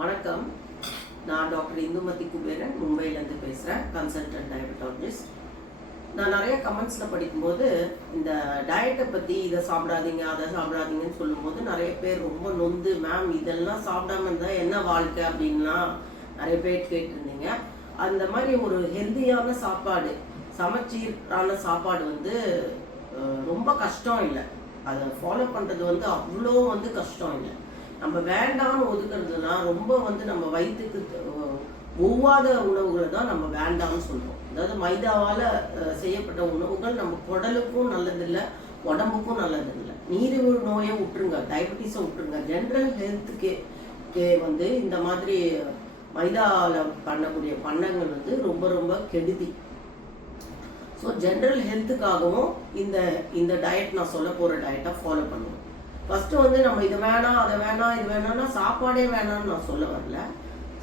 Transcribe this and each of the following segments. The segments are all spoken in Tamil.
வணக்கம். நான் டாக்டர் இந்துமதி குபேரன், மும்பையிலேருந்து பேசுகிறேன், கன்சல்டன்ட் டயபெட்டாலஜிஸ்ட். நான் நிறைய கமெண்ட்ஸில் படிக்கும்போது இந்த டயட்டை பற்றி இதை சாப்பிடாதீங்க அதை சாப்பிடாதீங்கன்னு சொல்லும்போது நிறைய பேர் ரொம்ப நொந்து, மேம் இதெல்லாம் சாப்பிடாம இருந்தால் என்ன வாழ்க்கை அப்படின்லாம் நிறைய பேர் கேட்டிருந்தீங்க. அந்த மாதிரி ஒரு ஹெல்த்தியான சாப்பாடு, சமச்சீரான சாப்பாடு ரொம்ப கஷ்டம் இல்லை. அதை ஃபாலோ பண்ணுறது அவ்வளோ கஷ்டம் இல்லை. நம்ம வேண்டாம்னு ஒதுக்குறதுலாம் ரொம்ப நம்ம வயிற்றுக்கு ஒவ்வாத உணவுகளை தான் நம்ம வேண்டாம்னு சொல்றோம். அதாவது மைதாவால் செய்யப்பட்ட உணவுகள் நம்ம குடலுக்கும் நல்லதில்லை, உடம்புக்கும் நல்லதில்லை. நீரிழிவு நோயை விட்டுருங்க, டயபெட்டிஸை விட்டுருங்க, ஜென்ரல் ஹெல்த்துக்கே இந்த மாதிரி மைதாவில் பண்ணக்கூடிய பண்ணங்கள் ரொம்ப ரொம்ப கெடுதி. ஸோ ஜென்ரல் ஹெல்த்துக்காகவும் இந்த டயட், நான் சொல்ல போகிற டயட்டை ஃபாலோ பண்ணுவோம். ஃபஸ்ட்டு நம்ம இது வேணாம் அதை வேணாம் இது வேணாம்னா சாப்பாடே வேணாம்னு நான் சொல்ல வரல.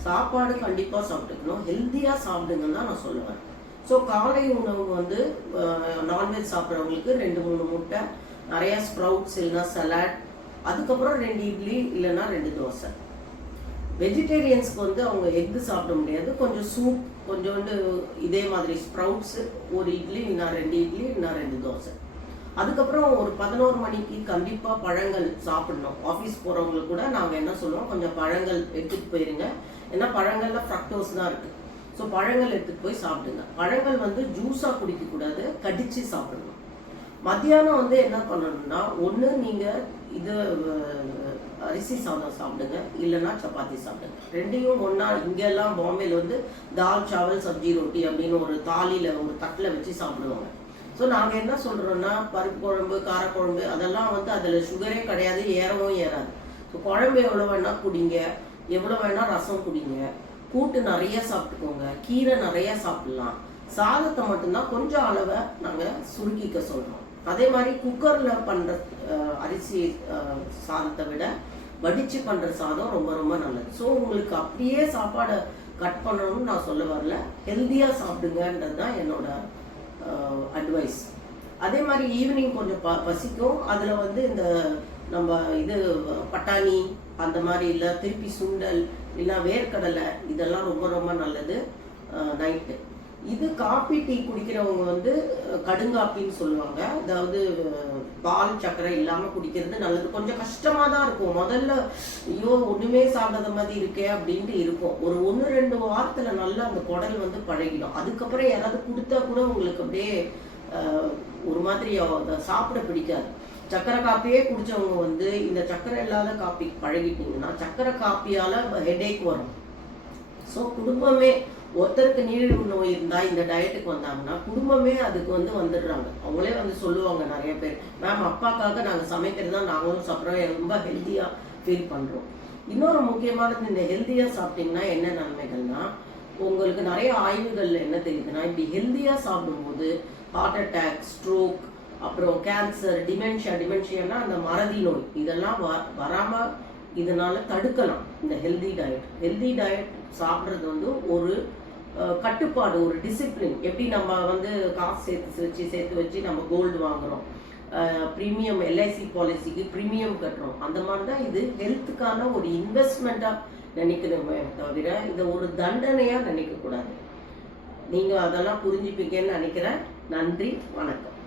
சாப்பாடு கண்டிப்பாக சாப்பிட்டுக்கணும், ஹெல்த்தியாக சாப்பிடுங்கன்னு தான் நான் சொல்ல வரேன். ஸோ காலை உணவு நான்வெஜ் சாப்பிட்றவங்களுக்கு 2-3 முட்டை, நிறையா ஸ்ப்ரவுட்ஸ் இல்லைன்னா சலாட், அதுக்கப்புறம் 2 இட்லி இல்லைன்னா 2 தோசை. வெஜிடேரியன்ஸ்க்கு அவங்க எக்கு சாப்பிட முடியாது, கொஞ்சம் சூப், கொஞ்சோண்டு இதே மாதிரி ஸ்ப்ரவுட்ஸு, 1 இட்லி இல்லைன்னா 2 இட்லி இல்லைன்னா 2 தோசை. அதுக்கப்புறம் ஒரு 11 மணிக்கு கண்டிப்பாக பழங்கள் சாப்பிடணும். ஆஃபீஸ் போகிறவங்களுக்கு கூட நாங்கள் என்ன சொல்லுவோம், கொஞ்சம் பழங்கள் எடுத்துகிட்டு போயிருங்க. ஏன்னா பழங்கள்ல ஃப்ரக்டோஸ் தான் இருக்குது. ஸோ பழங்கள் எடுத்துகிட்டு போய் சாப்பிடுங்க. பழங்கள் ஜூஸாக குடிக்கக்கூடாது, கடிச்சு சாப்பிடணும். மத்தியானம் என்ன பண்ணணும்னா, ஒன்று நீங்கள் இது அரிசி சாதம் சாப்பிடுங்க, இல்லைன்னா சப்பாத்தி சாப்பிடுங்க. ரெண்டையும் ஒன்றா இங்கெல்லாம் பாம்பேல தால் சாவல் சப்ஜி ரொட்டி அப்படின்னு ஒரு தாலியில் ஒரு தட்டில் வச்சு சாப்பிடுவாங்க. ஸோ நாங்கள் என்ன சொல்கிறோன்னா, பருப்பு குழம்பு, காரக்குழம்பு அதெல்லாம் அதில் சுகரே கிடையாது, ஏறவும் ஏறாது. ஸோ குழம்பு எவ்வளோ வேணால் குடிங்க, எவ்வளோ வேணால் ரசம் குடிங்க, கூட்டு நிறைய சாப்பிட்டுக்கோங்க, கீரை நிறைய சாப்பிடலாம். சாதத்தை மட்டும்தான் கொஞ்சம் அளவை நாங்கள் சுருக்கிக்க சொல்கிறோம். அதே மாதிரி குக்கரில் பண்ணுற அரிசி சாதத்தை விட வடித்து பண்ணுற சாதம் ரொம்ப ரொம்ப நல்லது. ஸோ உங்களுக்கு அப்படியே சாப்பாடை கட் பண்ணணும்னு நான் சொல்ல வரல, ஹெல்த்தியாக சாப்பிடுங்கன்றது தான் என்னோட அட்வைஸ். அதே மாதிரி ஈவினிங் கொஞ்சம் பசிக்கும். அதில் இந்த நம்ம பட்டாணி அந்த மாதிரி இல்லை, திருப்பி சுண்டல் இல்லை வேர்க்கடலை, இதெல்லாம் ரொம்ப ரொம்ப நல்லது நைட்டு. இது காப்பி டீ குடிக்கிறவங்க கடுங்காப்பின்னு சொல்லுவாங்க. அதாவது பால் சர்க்கரை இல்லாமல் குடிக்கிறது நல்லது. கொஞ்சம் கஷ்டமாக தான் இருக்கும் முதல்ல, ஐயோ ஒன்றுமே சாப்பிடாத மாதிரி இருக்கே அப்படின்ட்டு இருக்கும். ஒரு 1-2 வாரத்தில் நல்லா அந்த குடல் பழகிடும். அதுக்கப்புறம் யாராவது கொடுத்தா கூட உங்களுக்கு அப்படியே ஒரு மாதிரி சாப்பிட பிடிக்காது. சக்கரை காப்பியே குடிச்சவங்க இந்த சக்கரை இல்லாத காப்பி பழகிட்டீங்கன்னா சக்கரை காப்பியால் ஹெடேக் வரும். ஸோ குடும்பமே ஒருத்தருக்கு நீரிழிவு நோய் இருந்தால் இந்த டயட்டுக்கு வந்தாங்கன்னா குடும்பமே அதுக்கு வந்துடுறாங்க. அவங்களே சொல்லுவாங்க நிறைய பேர், மேம் அப்பாக்காக நாங்கள் சமைக்கிறது தான் நாங்களும் சாப்பிட்றோம், ரொம்ப ஹெல்த்தியாக ஃபீல் பண்ணுறோம். இன்னொரு முக்கியமானது, இந்த ஹெல்த்தியாக சாப்பிட்டீங்கன்னா என்ன நன்மைகள்னா, உங்களுக்கு நிறைய ஆய்வுகளில் என்ன தெரியுதுன்னா, இப்படி ஹெல்த்தியாக சாப்பிடும்போது ஹார்ட் அட்டாக், ஸ்ட்ரோக், அப்புறம் கேன்சர், டிமென்ஷியானா அந்த மறதி நோய், இதெல்லாம் வராமல் இதனால தடுக்கலாம். இந்த ஹெல்தி டயட் சாப்பிட்றது ஒரு கட்டுப்பாடு, ஒரு டிசிப்ளின். எப்படி நம்ம காசு சேர்த்து வச்சு நம்ம கோல்டு வாங்குறோம், ப்ரீமியம் எல்ஐசி பாலிசிக்கு ப்ரீமியம் கட்டுறோம், அந்த மாதிரி தான் இது ஹெல்த்துக்கான ஒரு இன்வெஸ்ட்மெண்ட்டாக நினைக்கணுமே தவிர இதை ஒரு தண்டனையாக நினைக்கக்கூடாது. நீங்கள் அதெல்லாம் புரிஞ்சுப்பீங்கன்னு நினைக்கிறேன். நன்றி, வணக்கம்.